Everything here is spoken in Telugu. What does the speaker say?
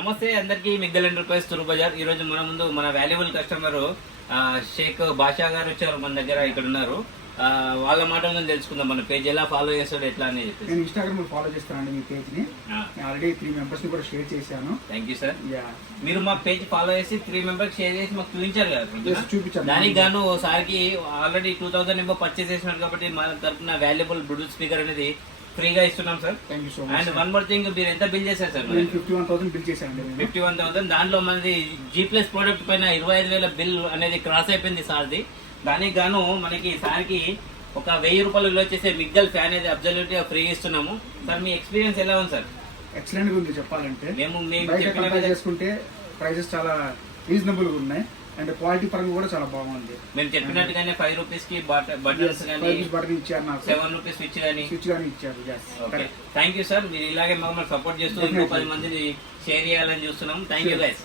నమస్తే అందరికీ మిగ్గల్ ఎంటర్ప్రైజ్ తురు బజార్. ఈ రోజు మన ముందు మన వాల్యుబుల్ కస్టమర్ షేక్ బాషా గారు వచ్చారు మన దగ్గర, ఇక్కడ ఉన్నారు. వాళ్ళ మాటలను తెలుసుకుందాం. మన పేజ్ ఎలా ఫాలో చేస్తాడు ఎట్లా అని చెప్పి. నేను ఇన్స్టాగ్రామ్ ఫాలో చేస్తానండి మీ పేజ్ ని. ఆల్రెడీ 3 మెంబర్స్ ని కూడా షేర్ చేశాను. Thank you sir. మీరు మా పేజ్ ఫాలో చేసి 3 మెంబర్స్ షేర్ చేసి మాకు చూపించారు కదా, చూపించాను. దానికి గాను సార్కి ఆల్రెడీ 2000 ఎంబో పర్చేస్ చేసినారు కాబట్టి మన తరఫున వాల్యుబుల్ బ్లూటూత్ స్పీకర్ అనేది ఫ్రీగా ఇస్తున్నాం sir. Thank you so much. And one more thing, మీరు ఎంత బిల్ చేశారు సార్? 51,000 బిల్ చేశాను. 51,000. దాంట్లో మనది G+ ప్రోడక్ట్ పైన 25,000 బిల్ అనేది క్రాస్ అయిపోయింది సార్ది. దానికి గాను మనకి సార్కి ఒక 1000 రూపాయలు విలువ చేసే మిగ్గల్ ఫ్యాన్ అయితే అబ్సల్యూట్ గా ఫ్రీ ఇస్తున్నాము సార్. మీ ఎక్స్పీరియన్స్ ఎలా ఉంది సార్? ఎక్సలెంట్ గా ఉంది చెప్పాలంటే. మేము చేసుకుంటే ప్రైజెస్ చాలా రీజనబుల్ గా ఉన్నాయి అండ్ క్వాలిటీ పరంగా కూడా చాలా బాగుంది. మేము చెప్పినట్టుగానే 5 రూపీస్ కి బటన్స్ కానీ ఇచ్చారు, నాకు 7 రూపీస్ స్విచ్ కానీ ఇచ్చారు. Thank you sir. మీరు ఇలాగే మమ్మల్ని సపోర్ట్ చేస్తూ ఇంకో 10 మందిని షేర్ చేయాలని చూస్తున్నాం. Thank you guys.